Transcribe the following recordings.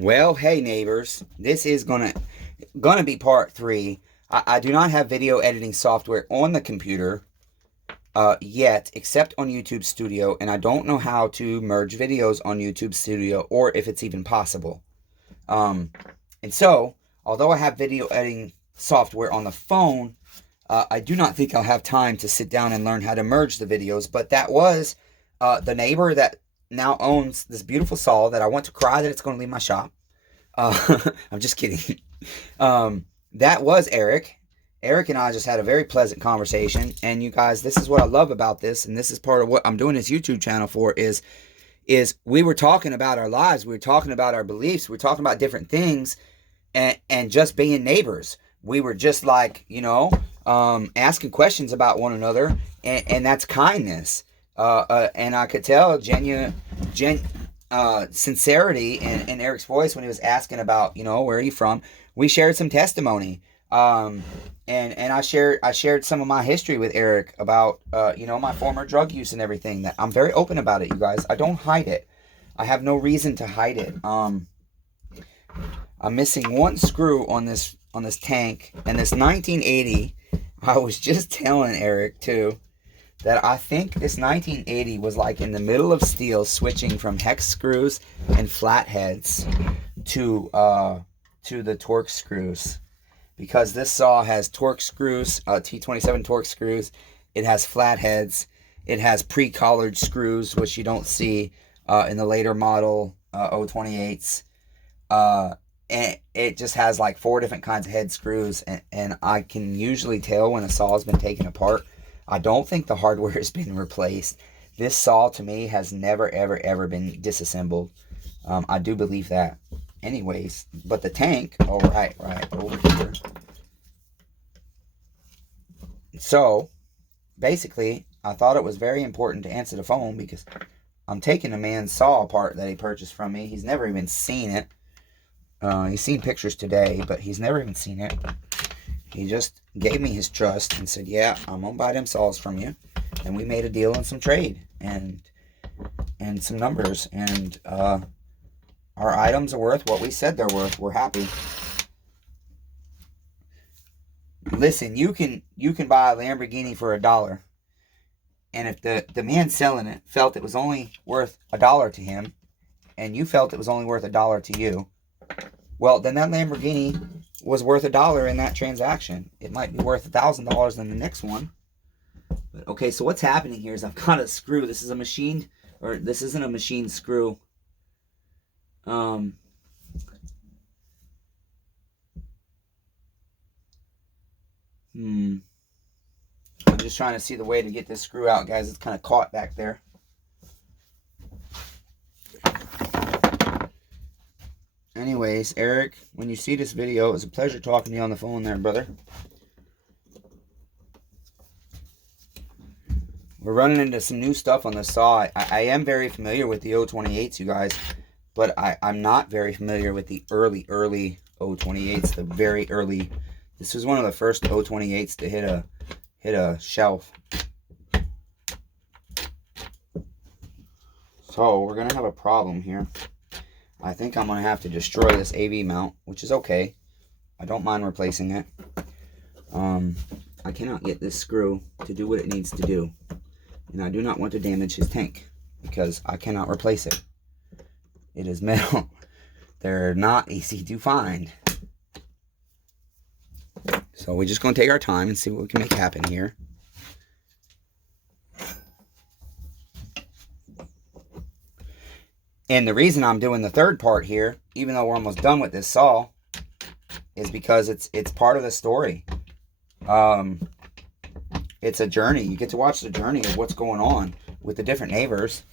Well, hey neighbors, this is gonna be part three. I do not have video editing software on the computer yet, except on YouTube Studio, and I don't know how to merge videos on YouTube Studio or if it's even possible. Um, and so, although I have video editing software on the phone, I do not think I'll have time to sit down and learn how to merge the videos. But that was the neighbor that now owns this beautiful saw that I want to cry that it's going to leave my shop. I'm just kidding. That was Eric. Eric and I just had a very pleasant conversation. And you guys, this is what I love about this, and this is part of what I'm doing this YouTube channel for, is we were talking about our lives, we were talking about our beliefs, we were talking about different things, and just being neighbors. We were just like, asking questions about one another, and that's kindness. And I could tell genuine sincerity in Eric's voice when he was asking about, where are you from? We shared some testimony. And I shared some of my history with Eric about, my former drug use and everything. That I'm very open about it, you guys. I don't hide it. I have no reason to hide it. I'm missing one screw on this tank, and this 1980. I was just telling Eric too that I think this 1980 was like in the middle of STIHL, switching from hex screws and flatheads to the Torx screws, because this saw has Torx screws, T27 Torx screws. It has flatheads. It has pre-collared screws, which you don't see in the later model 028s. And it just has like 4 different kinds of head screws, and I can usually tell when a saw has been taken apart. I don't think the hardware has been replaced. This saw, to me, has never, ever, ever been disassembled. I do believe that. Anyways, but the tank, oh, right, over here. So, basically, I thought it was very important to answer the phone because I'm taking a man's saw apart that he purchased from me. He's never even seen it. He's seen pictures today, but he's never even seen it. He just gave me his trust and said, yeah, I'm going to buy them saws from you. And we made a deal on some trade and some numbers. And our items are worth what we said they're worth. We're happy. Listen, you can buy a Lamborghini for $1. And if the man selling it felt it was only worth $1 to him, and you felt it was only worth $1 to you, well, then that Lamborghini was worth $1 in that transaction. It might be worth $1,000 in the next one. But okay, so what's happening here is I've got a screw. This is a machined, or this isn't a machined screw. I'm just trying to see the way to get this screw out, guys. It's kind of caught back there. Anyways, Eric, when you see this video, it was a pleasure talking to you on the phone there, brother. We're running into some new stuff on the saw. I am very familiar with the 028s, you guys, but I'm not very familiar with the early 028s, the very early. This was one of the first 028s to hit a shelf. So we're gonna have a problem here. I think I'm going to have to destroy this AV mount, which is okay. I don't mind replacing it. I cannot get this screw to do what it needs to do. And I do not want to damage his tank, because I cannot replace it. It is metal. They're not easy to find. So we're just going to take our time and see what we can make happen here. And the reason I'm doing the third part here, even though we're almost done with this saw, is because it's part of the story. It's a journey. You get to watch the journey of what's going on with the different neighbors.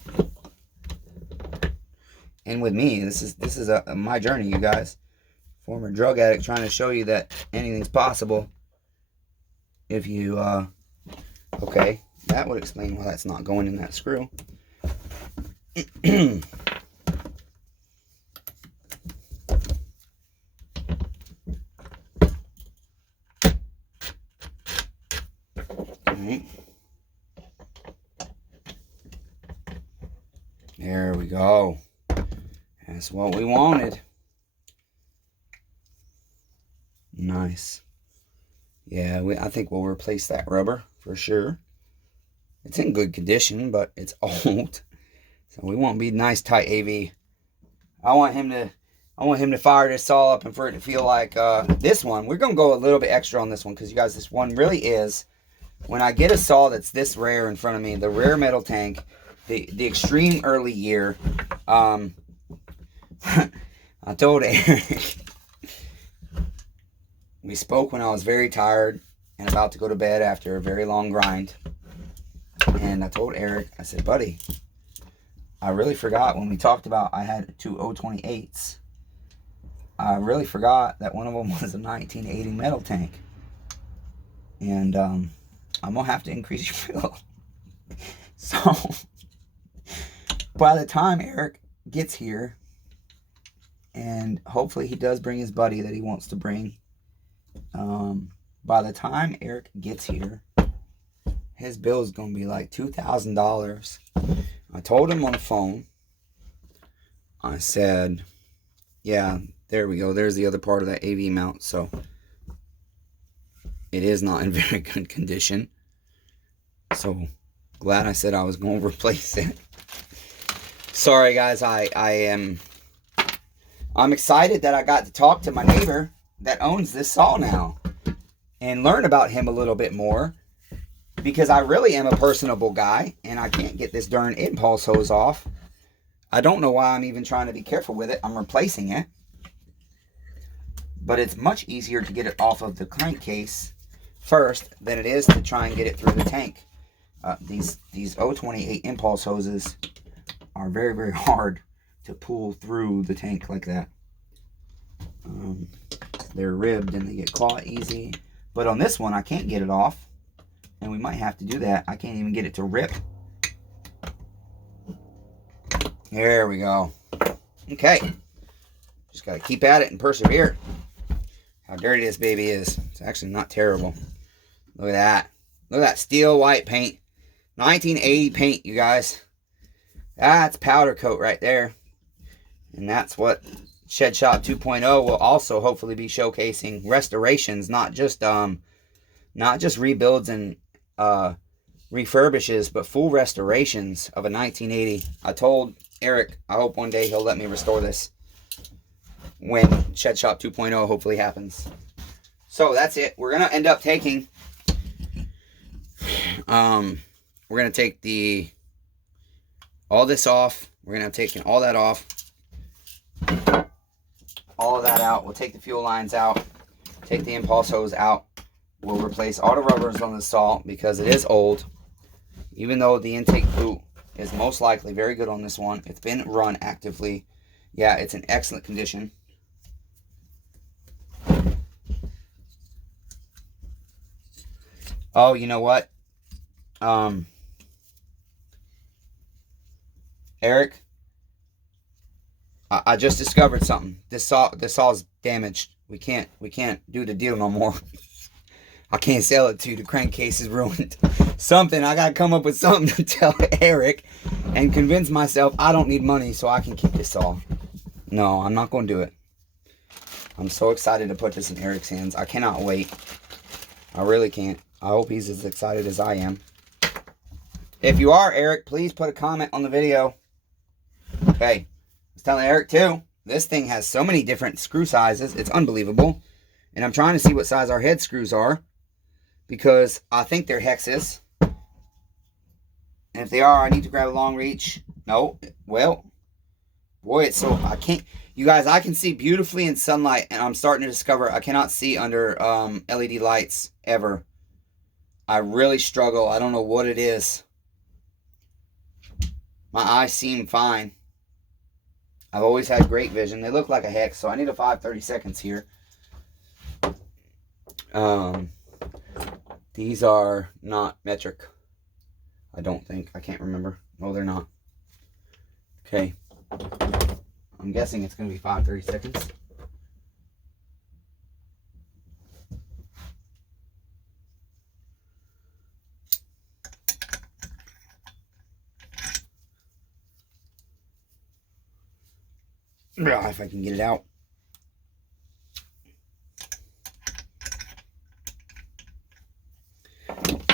And with me, this is my journey, you guys. Former drug addict, trying to show you that anything's possible if you, okay, that would explain why that's not going in that screw. There we go. That's what we wanted. Nice. Yeah, I think we'll replace that rubber for sure. It's in good condition, but it's old. So we want to be nice tight AV. I want him to fire this saw up and for it to feel like this one. We're going to go a little bit extra on this one because you guys, this one really is, when I get a saw that's this rare in front of me, the rare metal tank, the extreme early year, I told Eric, we spoke when I was very tired and about to go to bed after a very long grind. And I told Eric, I said, buddy, I really forgot when we talked about I had two 028s. I really forgot that one of them was a 1980 metal tank. And I'm going to have to increase your bill. So, by the time Eric gets here, and hopefully he does bring his buddy that he wants to bring, by the time Eric gets here, his bill is going to be like $2,000. I told him on the phone, I said, yeah, there we go. There's the other part of that AV mount. So it is not in very good condition. So glad I said I was going to replace it. Sorry guys, I'm excited that I got to talk to my neighbor that owns this saw now and learn about him a little bit more, because I really am a personable guy and I can't get this darn impulse hose off. I don't know why I'm even trying to be careful with it. I'm replacing it. But it's much easier to get it off of the crankcase first than it is to try and get it through the tank. These 028 impulse hoses are very, very hard to pull through the tank like that. They're ribbed and they get caught easy. But on this one, I can't get it off. And we might have to do that. I can't even get it to rip. There we go. Okay. Just got to keep at it and persevere. How dirty this baby is. It's actually not terrible. Look at that. Look at that steel white paint. 1980 paint, you guys. That's powder coat right there. And that's what Shed Shop 2.0 will also hopefully be showcasing. Restorations, not just rebuilds and refurbishes, but full restorations of a 1980. I told Eric, I hope one day he'll let me restore this when Shed Shop 2.0 hopefully happens. So that's it. We're gonna end up taking we're gonna take all this off. We're gonna have taken all that off, all of that out. We'll take the fuel lines out, take the impulse hose out. We'll replace all the rubbers on the saw because it is old. Even though the intake boot is most likely very good on this one, it's been run actively. Yeah, it's in excellent condition. Oh, you know what? Eric, I just discovered something. This saw's damaged. We can't do the deal no more. I can't sell it to you. The crankcase is ruined. Something. I got to come up with something to tell Eric and convince myself I don't need money so I can keep this saw. No, I'm not going to do it. I'm so excited to put this in Eric's hands. I cannot wait. I really can't. I hope he's as excited as I am. If you are, Eric, please put a comment on the video. Okay. I was telling Eric too, this thing has so many different screw sizes. It's unbelievable. And I'm trying to see what size our head screws are, because I think they're hexes. And if they are, I need to grab a long reach. No. Well, boy, it's so... I can't... You guys, I can see beautifully in sunlight, and I'm starting to discover I cannot see under LED lights ever. I really struggle. I don't know what it is. My eyes seem fine. I've always had great vision. They look like a hex, so I need a 5/32 here. These are not metric. I don't think. I can't remember. No, they're not. Okay. I'm guessing it's going to be 5/32. If I can get it out.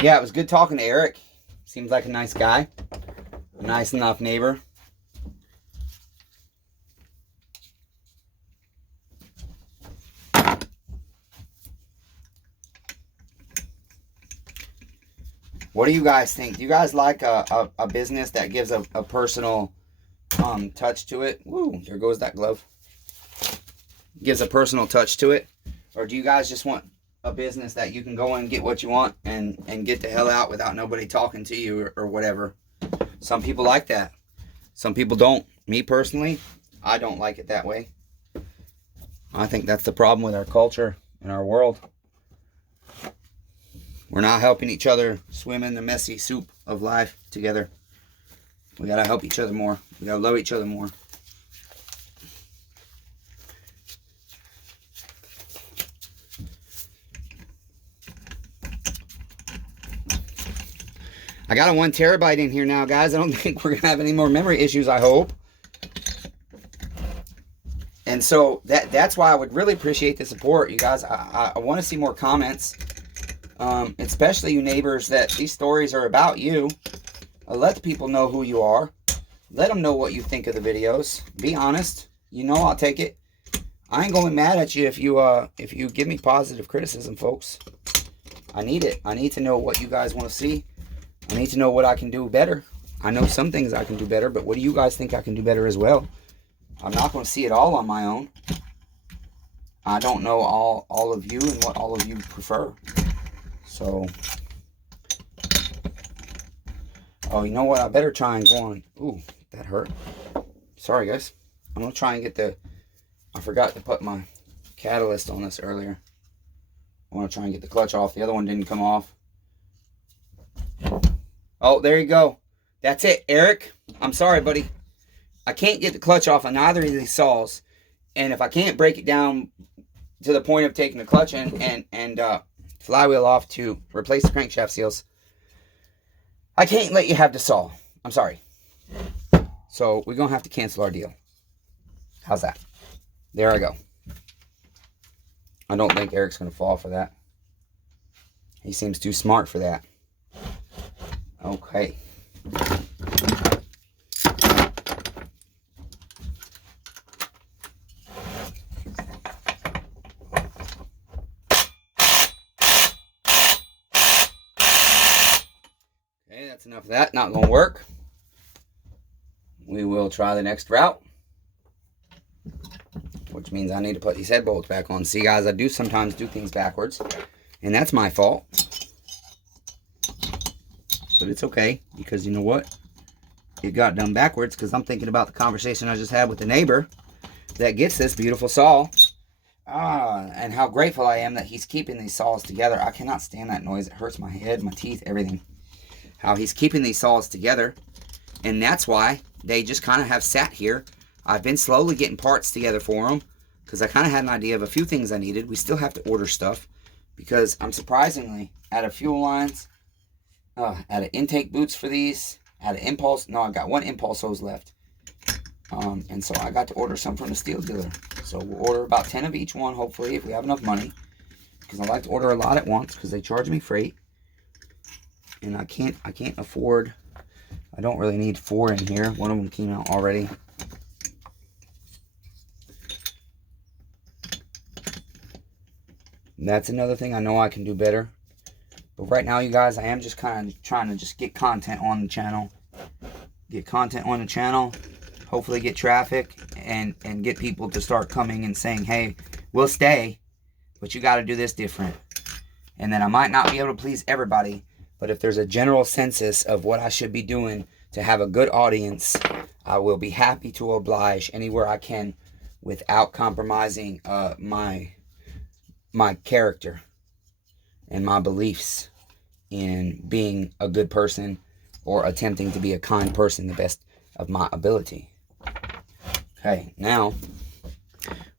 Yeah, it was good talking to Eric. Seems like a nice guy. A nice enough neighbor. What do you guys think? Do you guys like a business that gives a personal touch to it? Woo, there goes that glove. Gives a personal touch to it? Or do you guys just want a business that you can go in and get what you want and get the hell out without nobody talking to you or whatever? Some people like that. Some people don't. Me personally, I don't like it that way. I think that's the problem with our culture and our world. We're not helping each other swim in the messy soup of life together. We gotta help each other more. We gotta love each other more. I got a 1 terabyte in here now, guys. I don't think we're gonna have any more memory issues, I hope. And so that's why I would really appreciate the support, you guys. I want to see more comments. Especially you neighbors that these stories are about you. Let the people know who you are. Let them know what you think of the videos. Be honest. You know I'll take it. I ain't going mad at you if you give me positive criticism, folks. I need it. I need to know what you guys want to see. I need to know what I can do better. I know some things I can do better, but what do you guys think I can do better as well? I'm not going to see it all on my own. I don't know all of you and what all of you prefer. So, oh, you know what? I better try and go on. Ooh, that hurt. Sorry, guys. I'm going to try and get I forgot to put my catalyst on this earlier. I want to try and get the clutch off. The other one didn't come off. Oh, there you go. That's it, Eric. I'm sorry, buddy. I can't get the clutch off on either of these saws. And if I can't break it down to the point of taking the clutch and flywheel off to replace the crankshaft seals, I can't let you have the saw. I'm sorry. So we're going to have to cancel our deal. How's that? There I go. I don't think Eric's going to fall for that. He seems too smart for that. Okay. That's enough of that. Not going to work. We will try the next route, which means I need to put these head bolts back on. See, guys, I do sometimes do things backwards, and that's my fault. But it's okay, because you know what? It got done backwards because I'm thinking about the conversation I just had with the neighbor that gets this beautiful saw. And how grateful I am that he's keeping these saws together. I cannot stand that noise. It hurts my head, my teeth, everything. How he's keeping these saws together. And that's why they just kind of have sat here. I've been slowly getting parts together for them because I kind of had an idea of a few things I needed. We still have to order stuff because I'm surprisingly out of fuel lines, out of intake boots for these, out of impulse. No, I got 1 impulse hose left. And so I got to order some from the steel dealer. So we'll order about 10 of each one, hopefully, if we have enough money. Because I like to order a lot at once because they charge me freight. And I can't afford, I don't really need 4 in here. One of them came out already. And that's another thing I know I can do better. But right now, you guys, I am just kind of trying to just get content on the channel. Get content on the channel. Hopefully get traffic and get people to start coming and saying, hey, we'll stay, but you got to do this different. And then I might not be able to please everybody, but if there's a general census of what I should be doing to have a good audience, I will be happy to oblige anywhere I can without compromising my character and my beliefs in being a good person or attempting to be a kind person the best of my ability. Okay, now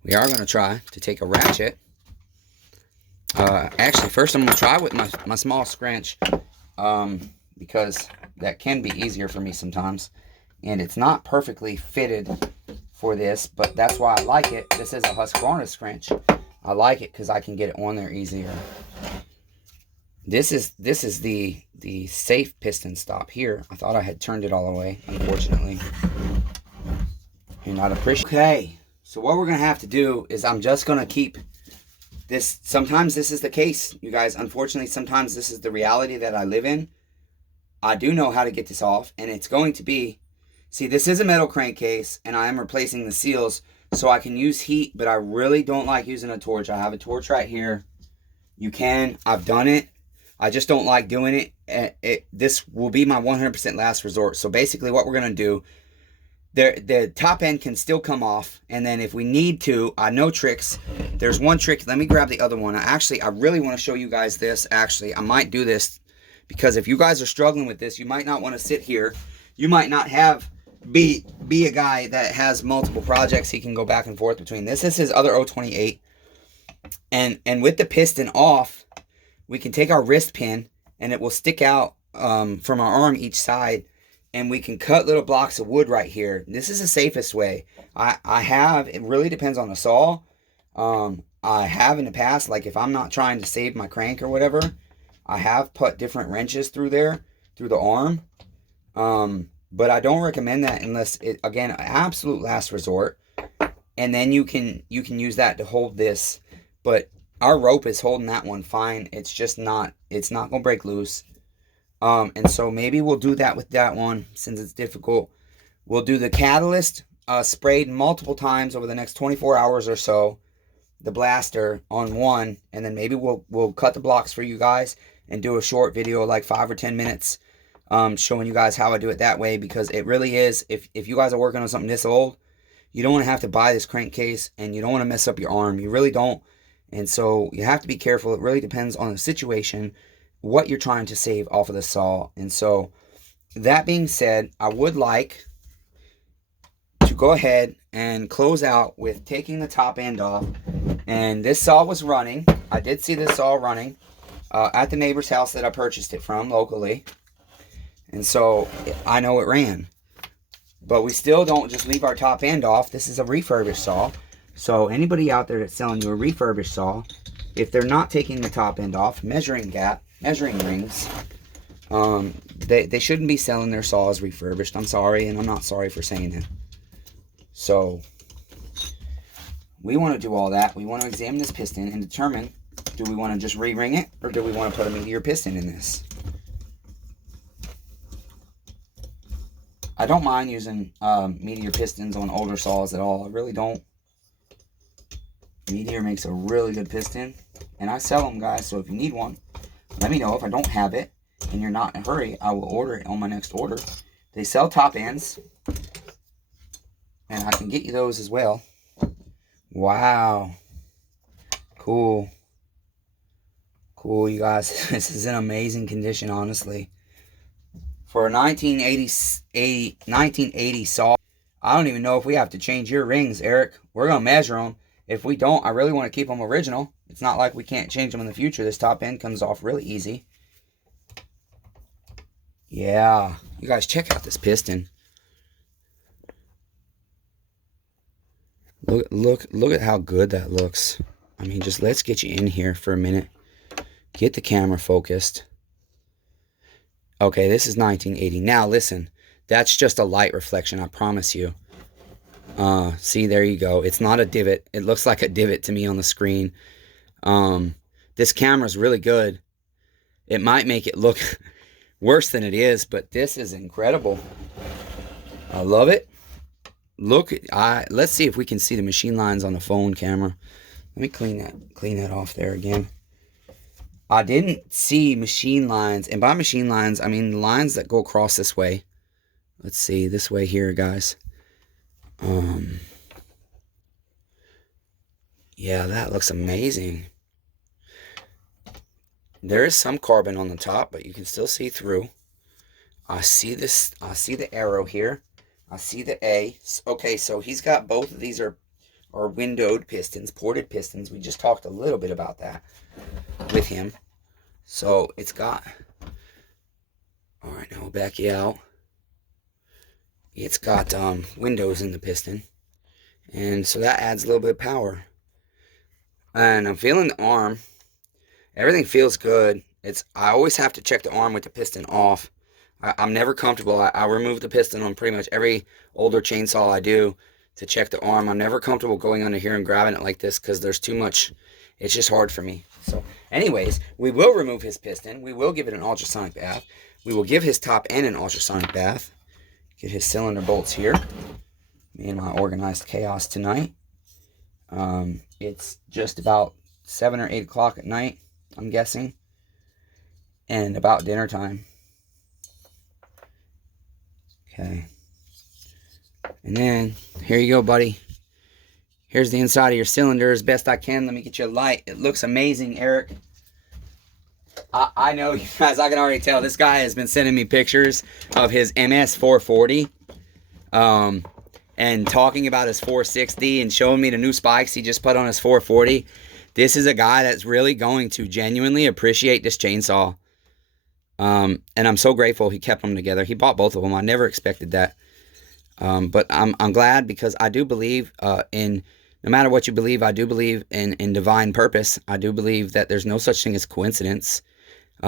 we are going to try to take a ratchet. Actually, first I'm going to try with my small scrunch because that can be easier for me sometimes. And it's not perfectly fitted for this, but that's why I like it. This is a Husqvarna scrunch. I like it because I can get it on there easier. This is the safe piston stop here. I thought I had turned it all the way, unfortunately. You're not appreciative. Okay, so what we're gonna have to do is I'm just gonna keep this. Sometimes this is the case, you guys. Unfortunately, sometimes this is the reality that I live in. I do know how to get this off, and it's going to be, see, this is a metal crankcase, and I am replacing the seals so I can use heat, but I really don't like using a torch. I have a torch right here. You can, I've done it. I just don't like doing it. This will be my 100% last resort. So basically what we're going to do, the top end can still come off, and then if we need to, I know tricks. There's one trick. Let me grab the other one. I really want to show you guys this. Actually, I might do this because if you guys are struggling with this, you might not want to sit here. You might not be a guy that has multiple projects. He can go back and forth between this. This is his other 028. And with the piston off, we can take our wrist pin and it will stick out from our arm each side, and we can cut little blocks of wood right here. This is the safest way. It really depends on the saw. I have in the past, like if I'm not trying to save my crank or whatever, I have put different wrenches through there, through the arm. But I don't recommend that unless it, again, an absolute last resort. And then you can use that to hold this. But our rope is holding that one fine. It's just not, it's not going to break loose. And so maybe we'll do that with that one since it's difficult. We'll do the catalyst sprayed multiple times over the next 24 hours or so. The blaster on one, and then maybe we'll cut the blocks for you guys and do a short video like 5 or 10 minutes showing you guys how I do it that way, because it really is, if you guys are working on something this old, you don't want to have to buy this crankcase and you don't want to mess up your arm. You really don't. And so you have to be careful. It really depends on the situation, what you're trying to save off of the saw. And so that being said, I would like to go ahead and close out with taking the top end off. And this saw was running. I did see this saw running at the neighbor's house that I purchased it from locally. And so I know it ran. But we still don't just leave our top end off. This is a refurbished saw. So anybody out there that's selling you a refurbished saw, if they're not taking the top end off, measuring rings, they shouldn't be selling their saws refurbished. I'm sorry, and I'm not sorry for saying it. So we want to do all that. We want to examine this piston and determine, do we want to just re-ring it, or do we want to put a meteor piston in this? I don't mind using meteor pistons on older saws at all. I really don't. Meteor makes a really good piston, and I sell them, guys. So if you need one, let me know. If I don't have it and you're not in a hurry, I will order it on my next order. They sell top ends, and I can get you those as well. Wow, cool, you guys. This is in amazing condition, honestly, for a 1980 saw. I don't even know if we have to change your rings, Eric. We're gonna measure them. If we don't, I really want to keep them original. It's not like we can't change them in the future. This top end comes off really easy. Yeah, you guys check out this piston. Look at how good that looks. I mean, just let's get you in here for a minute. Get the camera focused. Okay, this is 1980. Now listen, that's just a light reflection, I promise you. See, there you go. It's not a divot. It looks like a divot to me on the screen. This camera's really good. It might make it look worse than it is, but this is incredible. I love it. Let's see if we can see the machine lines on the phone camera. Let me clean that off there again. I didn't see machine lines, and by machine lines, I mean the lines that go across this way. Let's see, this way here, guys. Yeah, that looks amazing. There is some carbon on the top, but you can still see through. I see the arrow here. I see the A. Okay, so he's got both of these are windowed pistons, ported pistons. We just talked a little bit about that with him. So it's got, all right, now we'll back you out. It's got windows in the piston, and so that adds a little bit of power. And I'm feeling the arm. Everything feels good. I always have to check the arm with the piston off. I'm never comfortable. I remove the piston on pretty much every older chainsaw I do to check the arm. I'm never comfortable going under here and grabbing it like this because there's too much. It's just hard for me. So anyways, we will remove his piston. We will give it an ultrasonic bath. We will give his top end an ultrasonic bath. Get his cylinder bolts here. Me and my organized chaos tonight. It's just about 7 or 8 o'clock at night, I'm guessing. And about dinner time. Okay. And then, here you go, buddy. Here's the inside of your cylinder as best I can. Let me get you a light. It looks amazing, Eric. I know you guys, I can already tell. This guy has been sending me pictures of his MS 440. And talking about his 460 and showing me the new spikes he just put on his 440. This is a guy that's really going to genuinely appreciate this chainsaw. And I'm so grateful he kept them together. He bought both of them. I never expected that. But I'm glad because I do believe in, no matter what you believe, I do believe in divine purpose. I do believe that there's no such thing as coincidence.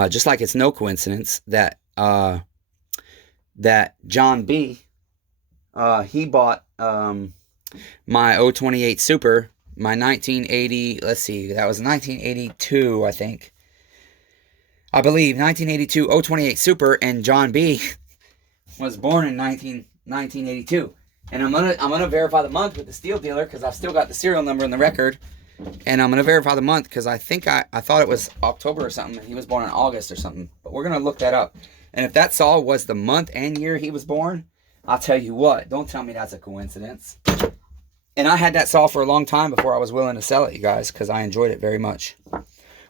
Just like it's no coincidence that that John B., he bought my 028 Super, my 1980, let's see, that was 1982, I think. I believe 1982 028 Super, and John B. was born in 1982. And I'm gonna verify the month with the steel dealer because I've still got the serial number in the record. And I'm gonna verify the month because I think I thought it was October or something. He was born in August or something. But we're gonna look that up. And if that saw was the month and year he was born, I'll tell you what. Don't tell me that's a coincidence. And I had that saw for a long time before I was willing to sell it, you guys, because I enjoyed it very much.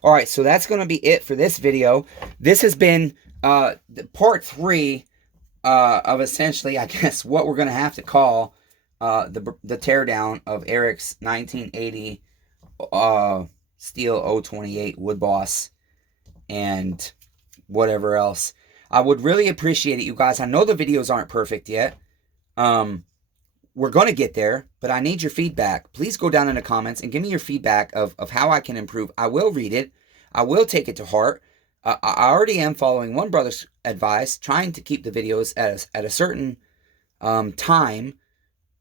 All right, so that's going to be it for this video. This has been part 3 of essentially, I guess, what we're going to have to call the teardown of Eric's 1980 Steel 028 Wood Boss and whatever else. I would really appreciate it, you guys. I know the videos aren't perfect yet. We're going to get there, but I need your feedback. Please go down in the comments and give me your feedback of how I can improve. I will read it. I will take it to heart. I already am following one brother's advice, trying to keep the videos at a certain time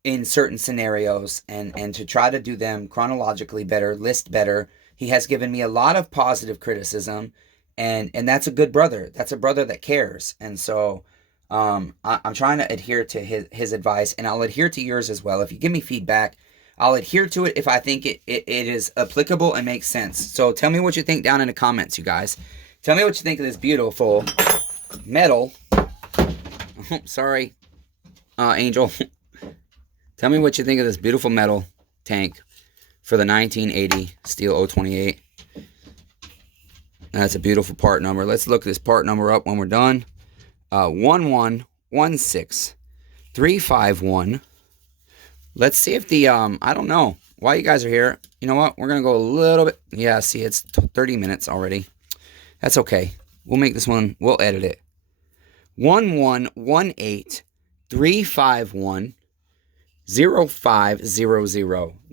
in certain scenarios and to try to do them chronologically better, list better. He has given me a lot of positive criticism, and that's a good brother. That's a brother that cares. And so I'm trying to adhere to his advice, and I'll adhere to yours as well. If you give me feedback, I'll adhere to it if I think it is applicable and makes sense. So tell me what you think down in the comments, you guys. Tell me what you think of this beautiful metal. Oh, sorry, Angel. Tell me what you think of this beautiful metal tank for the 1980 Steel 028. That's a beautiful part number. Let's look this part number up when we're done. 1116351. Let's see if the, I don't know why you guys are here. You know what? We're going to go a little bit. Yeah, see, it's 30 minutes already. That's okay. We'll make this one, we'll edit it. 11183510500.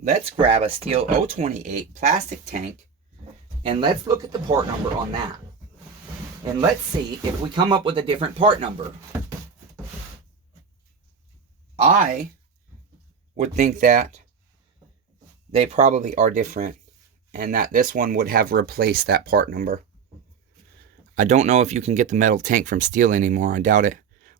Let's grab a Steel 028 plastic tank, and let's look at the part number on that. And let's see if we come up with a different part number. I would think that they probably are different, and that this one would have replaced that part number. I don't know if you can get the metal tank from Steel anymore. I doubt it.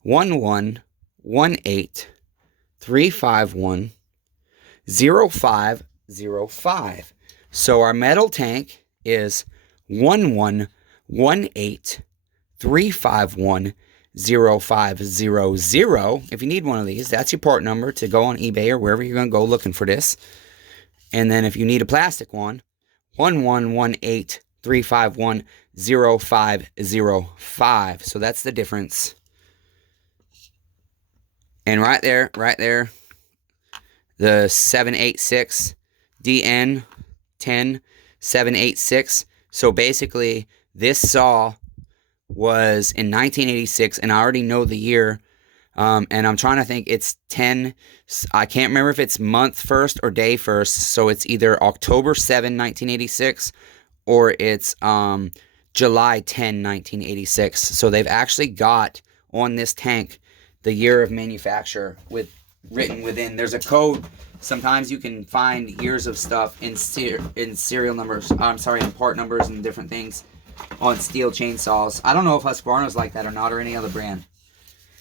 11183510505. So our metal tank is 11183510500. If you need one of these, that's your part number to go on eBay or wherever you're going to go looking for this. And then if you need a plastic one, 11183510505. So that's the difference. And right there, the 786 DN 10786. So basically, this saw was in 1986, and I already know the year. And I'm trying to think, it's 10, I can't remember if it's month first or day first. So it's either October 7, 1986, or it's July 10, 1986. So they've actually got on this tank the year of manufacture written within. There's a code. Sometimes you can find years of stuff in serial numbers. I'm sorry, in part numbers and different things on STIHL chainsaws. I don't know if Husqvarna's like that or not, or any other brand.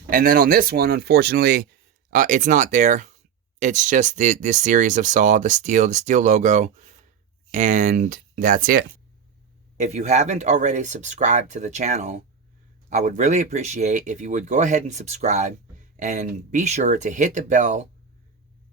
And then on this one, unfortunately, it's not there. It's just this series of saw, the STIHL logo, and that's it. If you haven't already subscribed to the channel, I would really appreciate if you would go ahead and subscribe, and be sure to hit the bell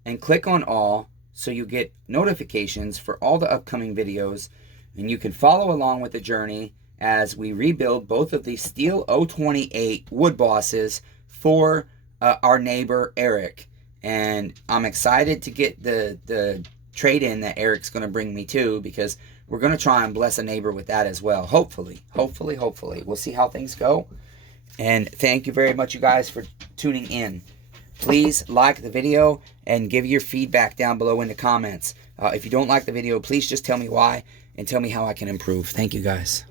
and click on all so you get notifications for all the upcoming videos, and you can follow along with the journey as we rebuild both of these STIHL 028 wood bosses for our neighbor Eric. And I'm excited to get the trade-in that Eric's going to bring me too, because we're going to try and bless a neighbor with that as well. Hopefully. We'll see how things go. And thank you very much, you guys, for tuning in. Please like the video and give your feedback down below in the comments. If you don't like the video, please just tell me why and tell me how I can improve. Thank you, guys.